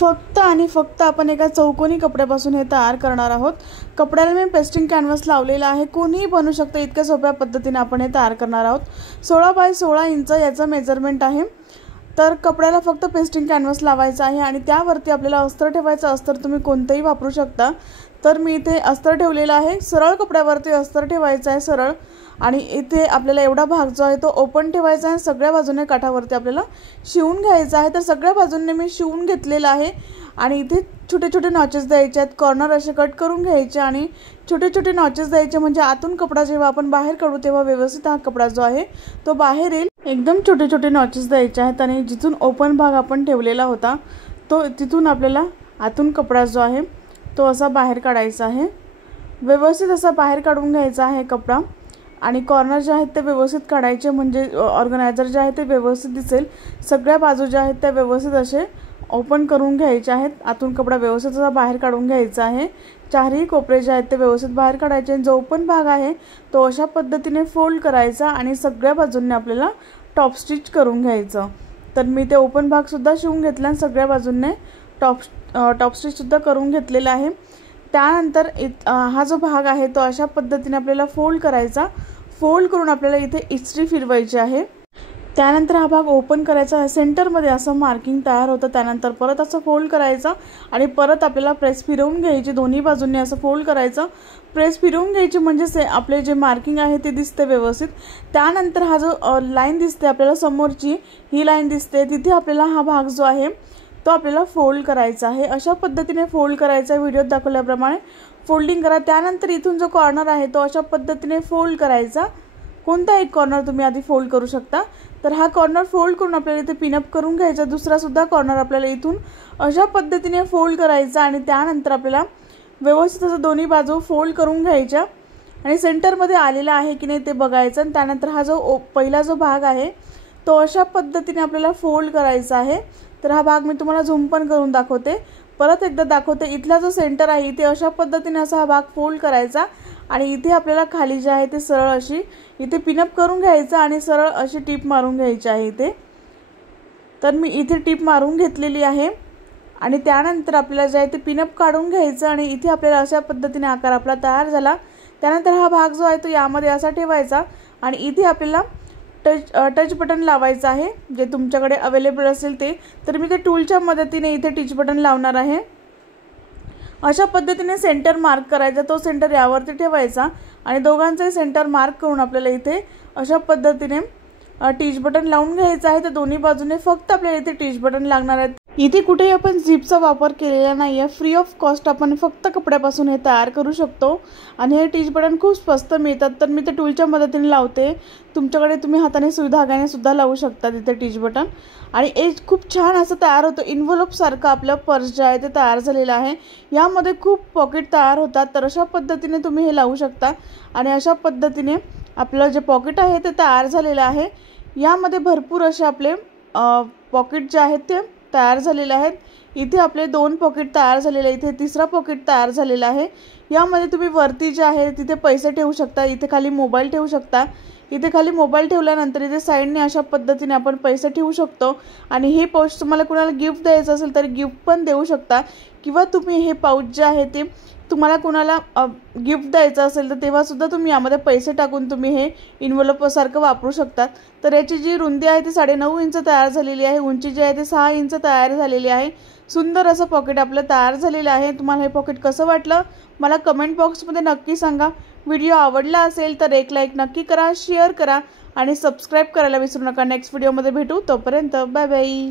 फक्त आणि फक्त आपण एका चौकोनी कपड्यापासून हे तयार करणार आहोत। कपड्याला मी पेस्टिंग कॅनव्हास लावलेला आहे, कोणीही बनवू शकते। इतक्या सोप्या पद्धतीने आपण हे तयार करणार आहोत। 16 बाय 16 इंच याचं मेजरमेंट आहे। तर कपड्याला फक्त पेस्टिंग कॅनव्हास लावायचा आहे आणि त्यावरती आपल्याला अस्तर ठेवायचं। अस्तर तुम्ही कोणतेही वापरू शकता। तर मी इथे अस्तर ठेवलेला आहे। सरळ कपड्यावरती अस्तर ठेवायचं आहे, सरळ। आणि इथे आपल्याला एवढा भाग जो आहे तो ओपन ठेवायचा आहे। सगळ्या बाजूने काठावरती आपल्याला शिवून घ्यायचा आहे। तर सगळ्या बाजूंनी मी शिवून घेतलेला आहे आणि इथे छोटे छोटे नॉचेस द्यायचे आहेत। कॉर्नर असे कट करून घ्यायचे आणि छोटे छोटे नॉचेस द्यायचे, म्हणजे आतून कपडा जेव्हा आपण बाहेर काढू तेव्हा व्यवस्थित हा कपडा जो आहे तो बाहेर येईल। एकदम छोटे छोटे नॉचेस द्यायचे आहेत आणि जिथून ओपन भाग आपण ठेवलेला होता तो तिथून आपल्याला आतून कपडा जो आहे तो असा बाहेर काढायचा आहे। व्यवस्थित असा बाहेर काढून घ्यायचा आहे कपडा आणि कॉर्नर जे आहेत ते व्यवस्थित काढायचे, म्हणजे ऑर्गनायझर जे आहे ते व्यवस्थित दिसेल। सगळ्या बाजू ज्या आहेत त्या व्यवस्थित असे ओपन करून घ्यायचे आहेत। आतून कपडा व्यवस्थित असा बाहेर काढून घ्यायचा आहे। चारही कोपरे जे आहेत ते व्यवस्थित बाहेर काढायचे। जो ओपन भाग आहे तो अशा पद्धतीने फोल्ड करायचा आणि सगळ्या बाजूंनी आपल्याला टॉप स्टिच करून घ्यायचं। तर मी ते ओपन भाग सुद्धा शिवून घेतला आणि सगळ्या बाजूंनी टॉप स्टिच सुद्धा करून घेतलेला आहे। त्यानंतर हा जो भाग आहे तो अशा पद्धतीने आपल्याला फोल्ड करायचा। फोल्ड करून आपल्याला इथे इस्त्री फिरवायची आहे। त्यानंतर हा भाग ओपन करायचा। सेंटरमध्ये असं मार्किंग तयार होतं। त्यानंतर परत असं फोल्ड करायचं आणि परत आपल्याला प्रेस फिरवून घ्यायची। दोन्ही बाजूंनी असं फोल्ड करायचं, प्रेस फिरवून घ्यायची, म्हणजे आपले जे मार्किंग आहे ते दिसते व्यवस्थित। त्यानंतर हा जो लाईन दिसते आपल्याला समोरची, ही लाईन दिसते, तिथे आपल्याला हा भाग जो आहे तो आपल्याला फोल्ड करायचा आहे। अशा पद्धतीने फोल्ड करायचा, व्हिडिओत दाखवल्याप्रमाणे फोल्डिंग करा। त्यानंतर इथून जो कॉर्नर आहे तो अशा पद्धतीने फोल्ड करायचा। कोणता एक कॉर्नर तुम्ही आधी फोल्ड करू शकता। तर हा कॉर्नर फोल्ड करून आपल्याला इथे पिनअप करून घ्यायचा। दुसरा सुद्धा कॉर्नर आपल्याला इथून अशा पद्धतीने फोल्ड करायचा आणि त्यानंतर आपल्याला व्यवस्थित असं दोन्ही बाजू फोल्ड करून घ्यायच्या आणि सेंटरमध्ये आलेला आहे की नाही ते बघायचं। आणि त्यानंतर हा जो पहिला जो भाग आहे तो अशा पद्धतीने आपल्याला फोल्ड करायचा आहे। तर हा भाग मी तुम्हाला झूम पण करून दाखवते, परत एकदा दाखवते। इथला जो सेंटर आहे इथे अशा पद्धतीने असा हा भाग फोल्ड करायचा आणि इथे आपल्याला खाली जे आहे ते सरळ अशी इथे पिनअप करून घ्यायचं आणि सरळ अशी टिप मारून घ्यायची आहे इथे। तर मी इथे टिप मारून घेतलेली आहे आणि त्यानंतर आपल्याला जे आहे ते पिनअप काढून घ्यायचं आणि इथे आपल्याला अशा पद्धतीने आकार आपला तयार झाला। त्यानंतर हा भाग जो आहे तो यामध्ये असा ठेवायचा आणि इथे आपल्याला टच बटन लावायचं आहे, जे तुमच्याकडे अवेलेबल असेल ते। तर मी ते टूलच्या मदतीने इथे टच बटन लावणार आहे। अशा पद्धतीने सेंटर मार्क करायचा, तो सेंटर यावरती ठेवायचा आणि दोघांचे सेंटर मार्क करून आपल्याला इथे अशा पद्धतीने टिच बटन लावून घ्यायचं आहे। तर दोन्ही बाजूने फक्त आपल्याला इथे टिच बटन लागणार आहेत। इथे कुठेही आपण झिपचा वापर केलेला नाहीये, फ्री ऑफ कॉस्ट आपण फक्त कपड्यापासून हे तयार करू शकतो आणि हे टिच बटन खूप स्वस्त मिळतात। तर मी ते टूलच्या मदतीने लावते, तुमच्याकडे तुम्ही हाताने सुई धाग्याने सुद्धा लावू शकता तिथे टिच बटन। आणि एक खूप छान असं तयार होतं, इन्व्हॉल्प सारखं आपलं पर्स जे आहे ते तयार झालेलं आहे। यामध्ये खूप पॉकेट तयार होतात, तर अशा पद्धतीने तुम्ही हे लावू शकता आणि अशा पद्धतीने आपलं जे पॉकेट आहे ते तयार झालेलं आहे। यामध्ये भरपूर असे आपले पॉकेट जे आहेत ते तयार झालेले आहेत। इथे आपले 2 पॉकेट तयार झालेले, इथे तिसरा पॉकेट तयार झालेला आहे। यामध्ये तुम्ही वरती जे आहे तिथे पैसे ठेवू शकता, इथे खाली मोबाईल ठेवू शकता। इथे खाली मोबाईल ठेवल्यानंतर इथे साईडने अशा पद्धतीने आपण पैसे ठेवू शकतो आणि हे पाऊच तुम्हाला कोणाला गिफ्ट द्यायचं असेल तर गिफ्ट पण देऊ शकता, किंवा तुम्ही हे पाऊच जे आहे ते तुम्हाला कोणाला गिफ्ट द्यायचं असेल तर तेव्हा सुद्धा तुम्ही यामध्ये पैसे टाकून तुम्ही हे इन्व्हॉल्प सारखं वापरू शकतात। तर याची जी रुंदी आहे ती 9.5 इंच तयार झालेली आहे, उंची जी आहे ती 6 इंच तयार झालेली आहे। सुंदर असं पॉकेट आपलं तयार झालेलं आहे। तुम्हाला हे पॉकेट कसं वाटलं मला कमेंट बॉक्समध्ये नक्की सांगा। व्हिडिओ आवडला असेल तर एक लाईक नक्की करा, शेअर करा आणि सबस्क्राईब करायला विसरू नका। नेक्स्ट व्हिडिओमध्ये भेटू, तोपर्यंत बाय बाय।